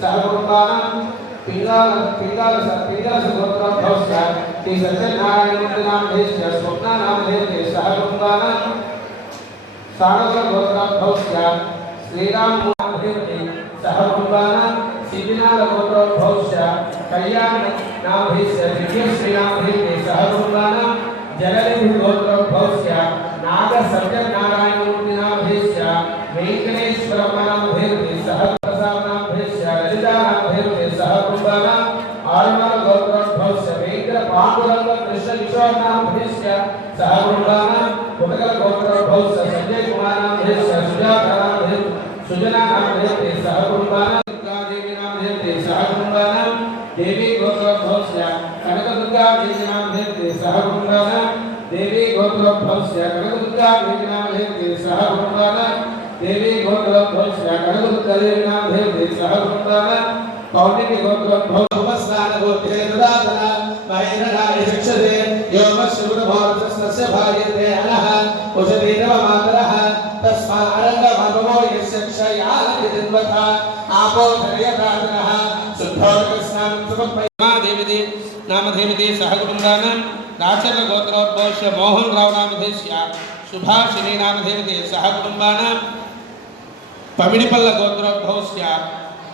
सह कुटुम्बानां पिङ्गाल पिङ्गाल पिङ्गाल गोत्रोद्भवस्य श्री सत्यनारायणमूर्तिनामधेयस्य स्वप्नानामधेयते सह कुटुम्बानां सारसगोत्रोद्भवस्य श्रीरामनामधेयते सह कुटुम्बानां सिद्धिनाथगोत्रोद्भवस्य कल्याणनामधेयस्य दिव्यश्रीनामधेयते सह कुटुम्बानां जलनिधिगोत्रोद्भवस्य नागसत्यनारायणमूर्तिनामधेयस्य आर्मगोत्रोद्भवस्य वेङ्कटपाण्डुरङ्गकृष्णकिशोरनामधेयस्य सह कुटुम्बानां कुटकलगोत्रोद्भवस्य सञ्जयकुमारनामधेयस्य सुजातानामधेयते सुजनानामधेयते सह कुटुम्बानां दुर्गादेवीनामधेयते सह कुटुम्बानां देवी गोत्रोद्भवस्य कनकदुर्गादेवीनामधेयते सह कुटुम्बानां देवी गोत्रोद्भवस्य कनकदुर्गादेवीनामधेयते सह कुटुम्बानां देवी गोत्रोद्भवस्य कनकदुर्गादेवीनामधेयते सह कुटुम्बानां पौर्णिमि गोत्रोद्भव उपस्नानगोत्रे ददातन महेन्द्रनाय शिक्षते योमश्रुतभोरतस्य भार्यते अनः उषति नव मातरः तस्मा अरङ्गमभवो यस्य क्षयादिन्वथा आपो धर्यतातनः शुद्धोदकस्नानं समर्पयादेवते नामधेवते सह कुटुम्बानां राचर्यगोत्रोद्भवस्य मोहन राव नामधेयस्य सुभाषिनी नामधेवते सह कुटुम्बानां पमिडिपल्ल गोत्रोद्भवस्य लक्ष्मण राव नामधेयस्य मणि नामधेवते सह कुटुम्बानां ग्रन्थशील भारद्वाजस्य गोत्रोद्भवस्य श्रीनिवासाचार्य नामधेयस्य सुवर्णलता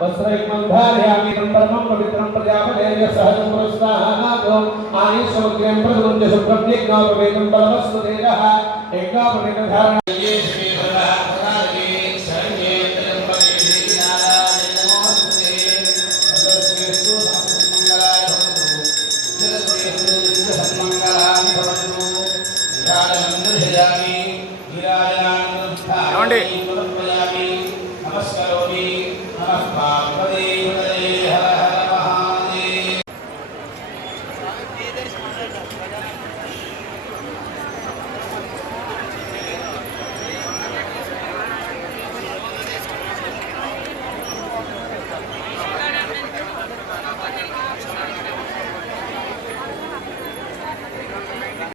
వస్త్రయుగ్మంధారయామి బ్రహ్మం పవిత్రం ప్రజాపదేయ సహజం పురస్కారాతో ఆయుష్గ్రం ప్రజుంజ శుభ్రం యజ్ఞోపవేదం బలవస్తు తేజ యజ్ఞోపవేదధారణ ఏమండి?